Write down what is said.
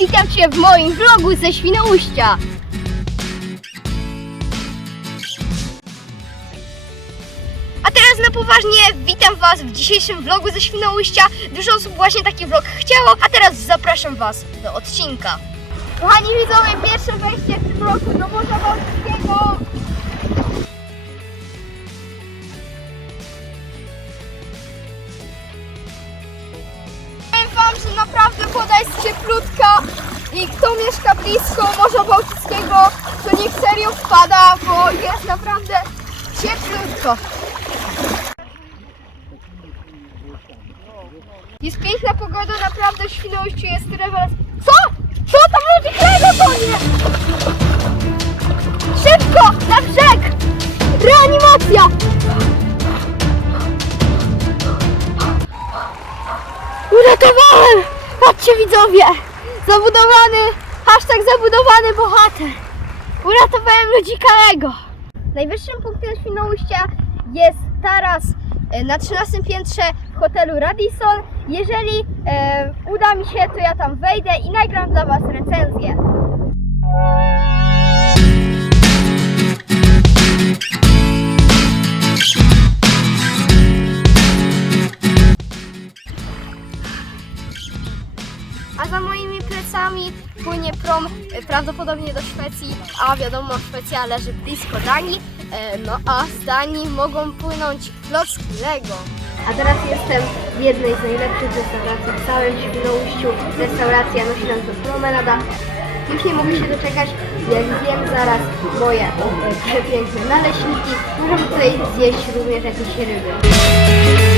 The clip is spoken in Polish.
Witam Cię w moim vlogu ze Świnoujścia. A teraz na poważnie witam Was w dzisiejszym vlogu ze Świnoujścia. Dużo osób właśnie taki vlog chciało, a teraz zapraszam Was do odcinka. Kochani widzowie, pierwsze wejście w tym roku do Morza Bałtyckiego. Powiem Wam, że naprawdę woda jest cieplutka i kto mieszka blisko Morza Bałtyckiego, to niech serio wpada, bo jest naprawdę cieplutko. Jest piękna pogoda, naprawdę w jest rewelacja. Co? Co tam ludzie krego tonie? Szybko, na brzeg! Reanimacja! Uratowałem! Patrzcie widzowie! Zabudowany, hashtag zabudowany bohater. Uratowałem ludzi Kalego. Najwyższym punktem Świnoujścia jest taras e, na 13 piętrze w hotelu Radisson. Jeżeli e, uda mi się, to ja tam wejdę i nagram dla Was recenzję. A za moimi plecami płynie prom e, prawdopodobnie do Szwecji, a wiadomo Szwecja leży blisko Danii, e, no a z Danii mogą płynąć klocki Lego. A teraz jestem w jednej z najlepszych restauracji w całym Świnoujściu. Restauracja nosi nazwę Promenada. Już nie mogę się doczekać, jak zjem zaraz moje e, przepiękne naleśniki. Możemy tutaj zjeść również jakieś ryby.